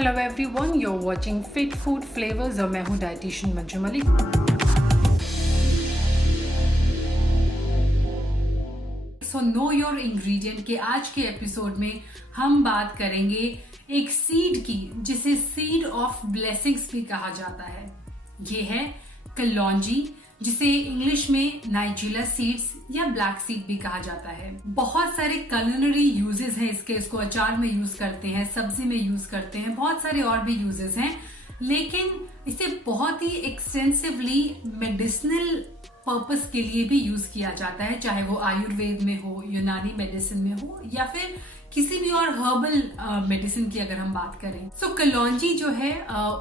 Hello everyone, you are watching Fit Food Flavours और मैं हूँ dietitian Manju Malik. So know your ingredient के आज के एपिसोड में हम बात करेंगे एक सीड की जिसे सीड ऑफ ब्लेसिंग्स भी कहा जाता है। ये है कलौंजी, जिसे इंग्लिश में नाइजीला सीड्स या ब्लैक सीड भी कहा जाता है। बहुत सारे culinary यूजेस हैं इसके। इसको अचार में यूज करते हैं, सब्जी में यूज करते हैं, बहुत सारे और भी यूजेस हैं, लेकिन इसे बहुत ही एक्सटेंसिवली मेडिसिनल पर्पस के लिए भी यूज किया जाता है, चाहे वो आयुर्वेद में हो, यूनानी मेडिसिन में हो या फिर किसी भी और हर्बल मेडिसिन की अगर हम बात करें। सो कलौंजी जो है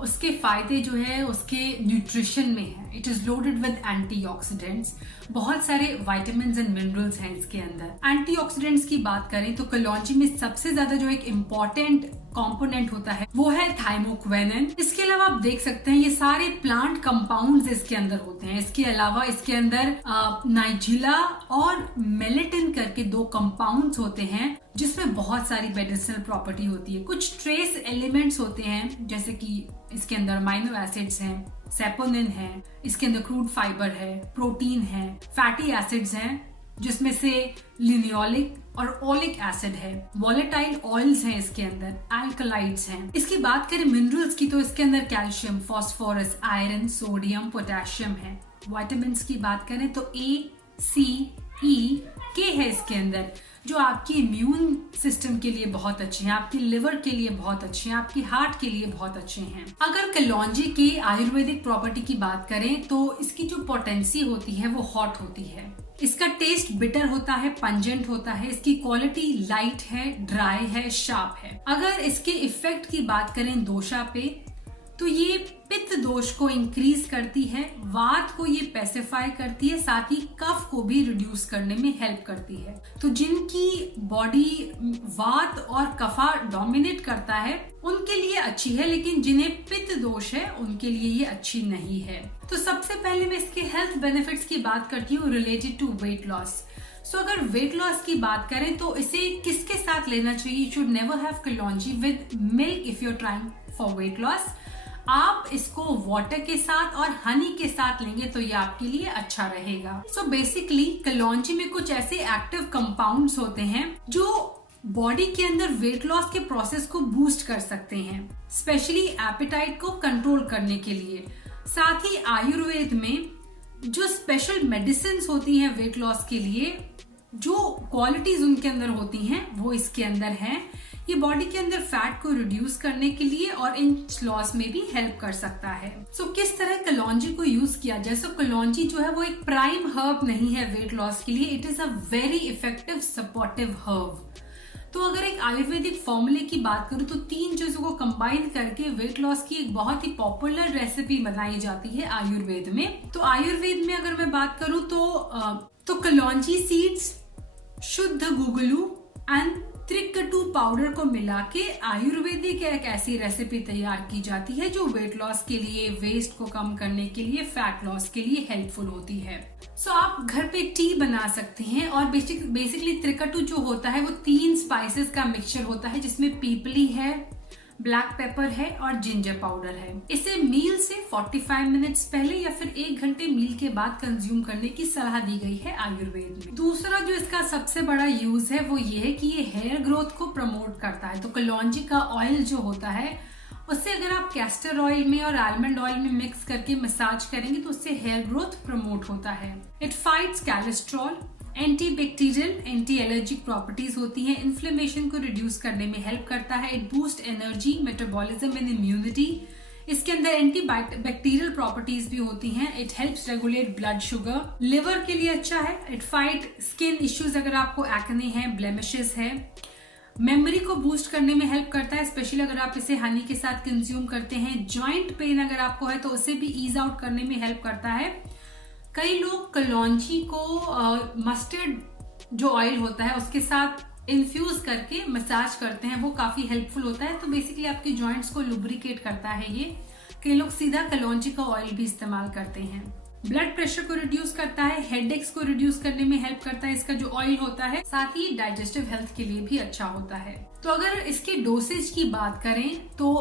उसके फायदे जो है उसके न्यूट्रिशन में है। It is loaded with antioxidants. बहुत सारे विटामिन्स एंड मिनरल्स हैं इसके अंदर। एंटीऑक्सीडेंट्स की बात करें तो कलौंजी में सबसे ज्यादा जो एक इम्पॉर्टेंट कंपोनेंट होता है वो है थाइमोक्वेनिन। इसके अलावा आप देख सकते हैं ये सारे प्लांट कंपाउंड्स इसके अंदर होते हैं। इसके अलावा इसके अंदर नाइजीला और मेलेटिन करके दो कंपाउंड्स होते हैं जिसमें बहुत सारी मेडिसिनल प्रॉपर्टी होती है। कुछ ट्रेस एलिमेंट्स होते हैं जैसे कि इसके अंदर अमाइनो एसिड्स हैं, सेपोनिन है, इसके अंदर क्रूड फाइबर है, प्रोटीन है, फैटी एसिड्स हैं जिसमें से लिनियोलिक और ओलिक एसिड है, वॉलेटाइल ऑयल्स हैं इसके अंदर, अल्कलाइड्स हैं। इसकी बात करें मिनरल्स की तो इसके अंदर calcium, phosphorus, iron, sodium, potassium है। विटामिन्स की बात करें तो ए, सी, ई, के है इसके अंदर, जो आपकी इम्यून सिस्टम के लिए बहुत अच्छे हैं, आपकी लिवर के लिए बहुत अच्छे हैं, आपकी हार्ट के लिए बहुत अच्छे हैं। अगर कलौंजी की आयुर्वेदिक प्रॉपर्टी की बात करें तो इसकी जो पोटेंसी होती है वो हॉट होती है। इसका टेस्ट बिटर होता है, पंजेंट होता है। इसकी क्वालिटी लाइट है, ड्राई है, शार्प है। अगर इसके इफेक्ट की बात करें दोषा पे तो ये पित्त दोष को इंक्रीज करती है, वात को ये पेसिफाई करती है, साथ ही कफ को भी रिड्यूस करने में हेल्प करती है। तो जिनकी बॉडी वात और कफा डोमिनेट करता है उनके लिए अच्छी है, लेकिन जिन्हें पित्त दोष है उनके लिए ये अच्छी नहीं है। तो सबसे पहले मैं इसके हेल्थ बेनिफिट्स की बात करती हूँ रिलेटेड टू वेट लॉस। सो अगर वेट लॉस की बात करें तो इसे किसके साथ लेना चाहिए? You should never have kalonji with milk if you are trying for weight loss. आप इसको वाटर के साथ और हनी के साथ लेंगे तो ये आपके लिए अच्छा रहेगा। सो बेसिकली कलौंजी में कुछ ऐसे एक्टिव कंपाउंड्स होते हैं जो बॉडी के अंदर वेट लॉस के प्रोसेस को बूस्ट कर सकते हैं, स्पेशली एपेटाइट को कंट्रोल करने के लिए। साथ ही आयुर्वेद में जो स्पेशल मेडिसिन होती हैं वेट लॉस के लिए, जो क्वालिटीज उनके अंदर होती हैं वो इसके अंदर हैं। ये बॉडी के अंदर फैट को रिड्यूस करने के लिए और इंच लॉस में भी हेल्प कर सकता है। सो किस तरह कलौंजी को यूज किया जाए? सो कलौंजी जो है वो एक प्राइम हर्ब नहीं है वेट लॉस के लिए। It is a very effective supportive herb. तो अगर एक आयुर्वेदिक फॉर्मूले की बात करूं तो तीन चीजों को कंबाइन करके वेट लॉस की एक बहुत ही पॉपुलर रेसिपी बनाई जाती है आयुर्वेद में। तो आयुर्वेद में अगर मैं बात करूं तो कलौंजी सीड्स, शुद्ध गुगलू एंड त्रिकटू पाउडर को मिला के आयुर्वेदिक एक ऐसी रेसिपी तैयार की जाती है जो वेट लॉस के लिए, वेस्ट को कम करने के लिए, फैट लॉस के लिए हेल्पफुल होती है। सो आप घर पे टी बना सकते हैं और बेसिकली त्रिकटू जो होता है वो 3 स्पाइसेस का मिक्सचर होता है जिसमें पीपली है, ब्लैक पेपर है और जिंजर पाउडर है। इसे मील से 45 मिनट्स पहले या फिर 1 घंटे मील के बाद कंज्यूम करने की सलाह दी गई है आयुर्वेद में। दूसरा जो इसका सबसे बड़ा यूज है वो ये है कि ये हेयर ग्रोथ को प्रमोट करता है। तो कलौंजी का ऑयल जो होता है उससे अगर आप कैस्टर ऑयल में और आलमंड ऑयल में मिक्स करके मसाज करेंगे तो उससे हेयर ग्रोथ प्रमोट होता है। It fights cholesterol, anti bacterial, anti allergic properties होती हैं, इन्फ्लेमेशन को रिड्यूस करने में हेल्प करता है। It boost energy, metabolism and immunity. इसके अंदर एंटी बैक्टीरियल प्रॉपर्टीज भी होती हैं। It helps regulate blood sugar, liver के लिए अच्छा है। इट फाइट स्किन इश्यूज, अगर आपको एक्ने है, ब्लेमिशेस है। मेमोरी को बूस्ट करने में हेल्प करता है, स्पेशली अगर आप इसे हनी के साथ कंज्यूम करते हैं। जॉइंट पेन अगर आपको है तो उसे भी ईज आउट करने में हेल्प करता है। कई लोग कलौंजी को मस्टर्ड जो ऑयल होता है उसके साथ इन्फ्यूज करके मसाज करते हैं, वो काफी हेल्पफुल होता है। तो बेसिकली आपके जॉइंट्स को लुब्रिकेट करता है ये। कई लोग सीधा कलौंजी का ऑयल भी इस्तेमाल करते हैं। ब्लड प्रेशर को रिड्यूस करता है, हेडेक्स को रिड्यूस करने में हेल्प करता है इसका जो ऑयल होता है, साथ ही डाइजेस्टिव हेल्थ के लिए भी अच्छा होता है। तो अगर इसके डोसेज की बात करें तो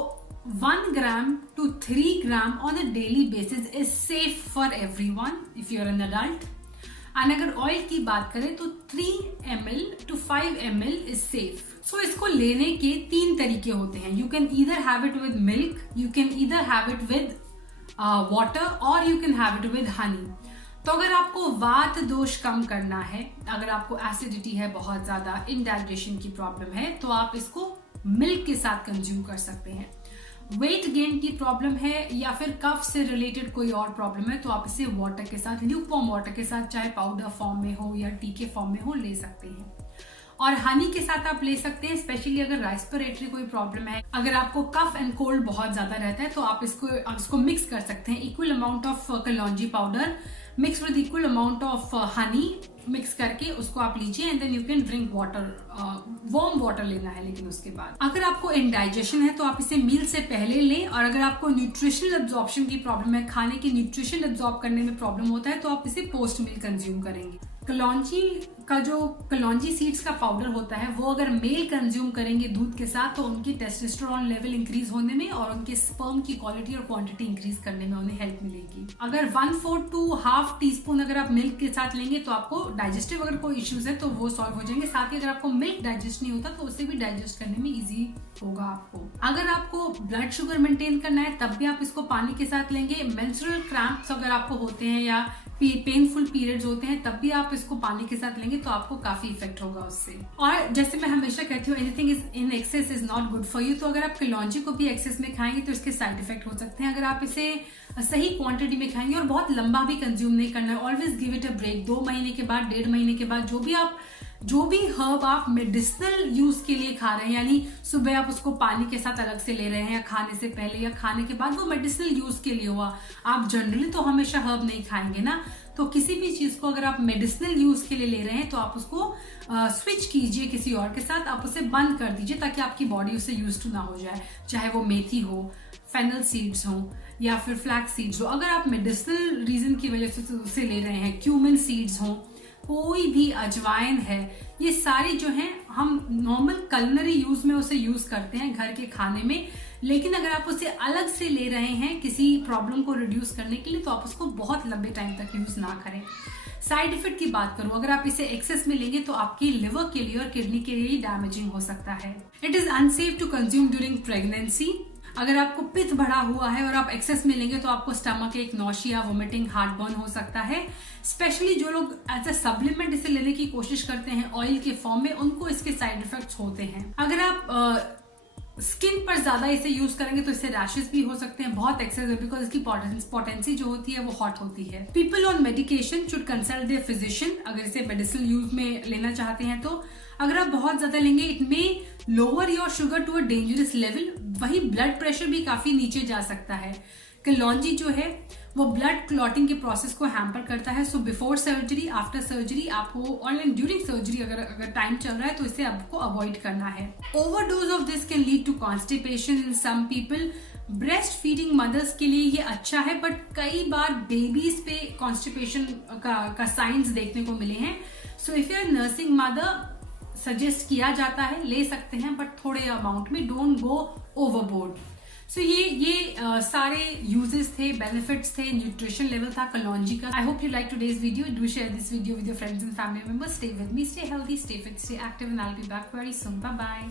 1 gram to 3 gram on a daily basis is safe for everyone if you are an adult. और अगर ऑयल की बात करें तो 3 ml to 5 ml is safe. So इसको लेने के 3 तरीके होते हैं. You can either have it with milk, you can either have it with water or you can have it with honey. तो अगर आपको वात दोष कम करना है, अगर आपको एसिडिटी है बहुत ज्यादा, इंडाइजेशन की प्रॉब्लम है, तो आप इसको मिल्क के साथ कंज्यूम कर सकते हैं. वेट गेन की प्रॉब्लम है या फिर कफ से रिलेटेड कोई और प्रॉब्लम है तो आप इसे वाटर के साथ, ल्यूकवार्म वाटर के साथ, चाहे पाउडर फॉर्म में हो या टी के फॉर्म में हो, ले सकते हैं. और हनी के साथ आप ले सकते हैं, स्पेशली अगर रेस्पिरेटरी कोई प्रॉब्लम है. अगर आपको कफ एंड कोल्ड बहुत ज्यादा रहता है तो आप इसको मिक्स कर सकते हैं. Equal amount of kalonji powder mix with equal amount of honey mix करके उसको आप लीजिए and then you can drink water. Warm water लेना है लेकिन उसके बाद. अगर आपको इंडाइजेशन है तो आप इसे मील से पहले लें. और अगर आपको न्यूट्रिशनल एब्जॉर्प्शन की प्रॉब्लम है, खाने की न्यूट्रिशन एब्जॉर्ब करने में प्रॉब्लम होता है, तो आप इसे पोस्ट मील कंज्यूम करेंगे. कलौंजी का जो कलौंजी सीड्स का पाउडर होता है वो अगर मेल कंज्यूम करेंगे दूध के साथ तो उनकी टेस्टोस्टेरोन लेवल इंक्रीज होने में और उनके स्पर्म की क्वालिटी और क्वांटिटी इंक्रीज करने में उन्हें हेल्प मिलेगी. अगर 1/4 to ½ टीस्पून अगर आप मिल्क के साथ लेंगे तो आपको डाइजेस्टिव अगर कोई इश्यूज है तो वो सॉल्व हो जाएंगे. साथ ही अगर आपको मिल्क डाइजेस्ट नहीं होता तो उसे भी डाइजेस्ट करने में ईजी होगा आपको. अगर आपको ब्लड शुगर मेंटेन करना है तब भी आप इसको पानी के साथ लेंगे. मेंस्ट्रुअल क्रैम्प्स अगर आपको होते हैं या पेनफुल पीरियड्स होते हैं तब भी आप इसको पानी के साथ लेंगे तो आपको काफी इफेक्ट होगा उससे. और जैसे मैं हमेशा कहती हूँ, anything is in excess is not good for you. तो अगर आप कलौंजी को भी एक्सेस में खाएंगे तो इसके साइड इफेक्ट हो सकते हैं. अगर आप इसे सही क्वांटिटी में खाएंगे और बहुत लंबा भी कंज्यूम नहीं करना है, always give it a break. 2 महीने के बाद, 1.5 महीने के बाद जो भी हर्ब आप मेडिसिनल यूज के लिए खा रहे हैं, यानी सुबह आप उसको पानी के साथ अलग से ले रहे हैं या खाने से पहले या खाने के बाद, वो मेडिसिनल यूज के लिए हुआ. आप जनरली तो हमेशा हर्ब नहीं खाएंगे ना. तो किसी भी चीज को अगर आप मेडिसिनल यूज के लिए ले रहे हैं तो आप उसको स्विच कीजिए किसी और के साथ. आप उसे बंद कर दीजिए ताकि आपकी बॉडी उससे यूज टू ना हो जाए. चाहे वो मेथी हो, फेनल सीड्स हो या फिर फ्लैक्स सीड्स हो. अगर आप मेडिसिनल रीजन की वजह से उसे ले रहे हैं, क्यूमिन सीड्स हो, कोई भी, अजवाइन है, ये सारे जो हैं हम नॉर्मल कलनरी यूज में उसे यूज करते हैं घर के खाने में. लेकिन अगर आप उसे अलग से ले रहे हैं किसी प्रॉब्लम को रिड्यूस करने के लिए तो आप उसको बहुत लंबे टाइम तक यूज ना करें. साइड इफेक्ट की बात करूं, अगर आप इसे एक्सेस में लेंगे तो आपकी लिवर के लिए और किडनी के लिए डैमेजिंग हो सकता है. It is unsafe to consume during pregnancy. अगर आपको पित्त बढ़ा हुआ है और आप एक्सेस में लेंगे तो आपको स्टमक एक, नौशिया, वोमिटिंग, हार्टबर्न हो सकता है. स्पेशली जो लोग एज अ सप्लीमेंट इसे लेने की कोशिश करते हैं ऑयल के फॉर्म में, उनको इसके साइड इफेक्ट्स होते हैं. अगर आप स्किन पर ज्यादा इसे यूज करेंगे तो इससे रैशेस भी हो सकते हैं. बहुत एक्सेस है बिकॉज इसकी पोटेंसी जो होती है वो हॉट होती है. People on medication should consult their physician अगर इसे मेडिसिनल यूज में लेना चाहते हैं तो. अगर आप बहुत ज्यादा लेंगे it may lower your sugar to a dangerous level. वही ब्लड प्रेशर भी काफी नीचे जा सकता है. कलौंजी जो है वो ब्लड क्लॉटिंग के प्रोसेस को हैम्पर करता है. So before surgery, after surgery आपको, और ड्यूरिंग सर्जरी अगर टाइम चल रहा है तो इसे आपको अवॉइड करना है. Overdose of this can lead to constipation in some people. Breast feeding mothers के लिए ये अच्छा है बट कई बार बेबीज पे कॉन्स्टिपेशन का साइंस देखने को मिले हैं. So if you are nursing mother, suggest किया जाता है, ले सकते हैं बट थोड़े अमाउंट में, डोंट गो ओवरबोर्ड. सो ये सारे यूजेस थे, बेनिफिट्स थे, न्यूट्रिशन लेवल था कलौंजी का. I hope you like today's video. Do share this video with your friends and family members. Stay with me, stay healthy, stay fit, stay active, and I will be back very soon. Bye bye.